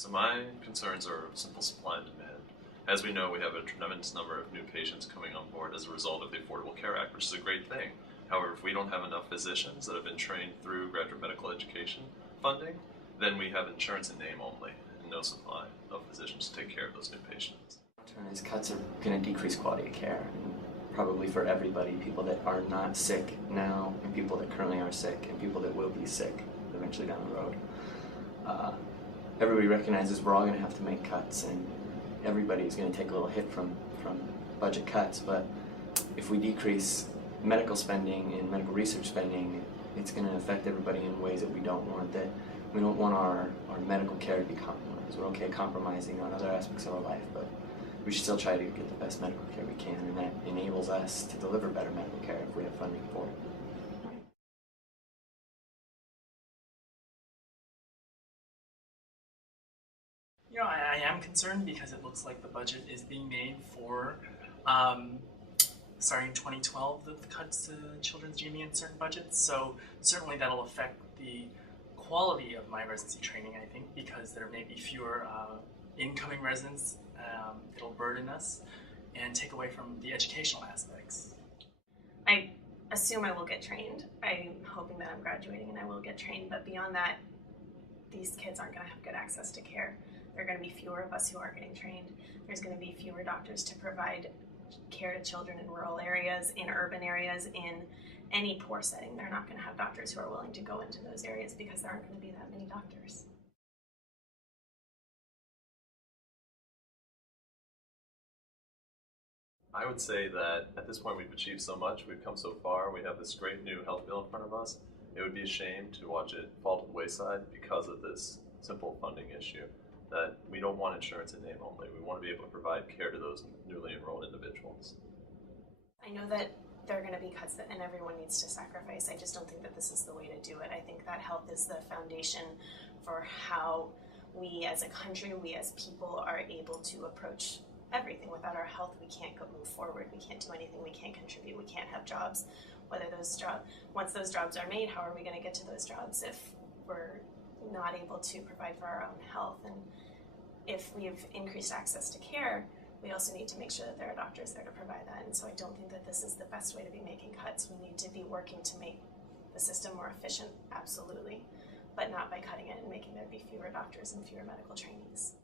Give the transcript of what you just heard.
So my concerns are simple supply and demand. As we know, we have a tremendous number of new patients coming on board as a result of the Affordable Care Act, which is a great thing. However, if we don't have enough physicians that have been trained through graduate medical education funding, then we have insurance in name only and no supply of physicians to take care of those new patients. These cuts are going to decrease quality of care, and probably for everybody, people that are not sick now, and people that currently are sick, and people that will be sick eventually down the road. Everybody recognizes we're all going to have to make cuts, and everybody's going to take a little hit from budget cuts, but if we decrease medical spending and medical research spending, it's going to affect everybody in ways that we don't want. That we don't want our medical care to be compromised. We're okay compromising on other aspects of our life, but we should still try to get the best medical care we can, and that enables us to deliver better medical care if we have funding for it. I am concerned because it looks like the budget is being made for, starting in 2012, the cuts to children's GME in certain budgets. So certainly that'll affect the quality of my residency training, I think, because there may be fewer incoming residents. It'll burden us and take away from the educational aspects. I assume I will get trained. I'm hoping that I'm graduating and I will get trained, but beyond that, these kids aren't going to have good access to care. There are going to be fewer of us who are getting trained. There's going to be fewer doctors to provide care to children in rural areas, in urban areas, in any poor setting. They're not going to have doctors who are willing to go into those areas because there aren't going to be that many doctors. I would say that at this point we've achieved so much, we've come so far, we have this great new health bill in front of us. It would be a shame to watch it fall to the wayside because of this simple funding issue. That we don't want insurance in name only. We want to be able to provide care to those newly enrolled individuals. I know that there are going to be cuts and everyone needs to sacrifice. I just don't think that this is the way to do it. I think that health is the foundation for how we as a country, we as people are able to approach everything. Without our health, we can't move forward. We can't do anything. We can't contribute. We can't have jobs. Once those jobs are made, how are we going to get to those jobs if we're not able to provide for our own health? And if we've increased access to care, we also need to make sure that there are doctors there to provide that. And so I don't think that this is the best way to be making cuts. We need to be working to make the system more efficient, absolutely, but not by cutting it and making there be fewer doctors and fewer medical trainees.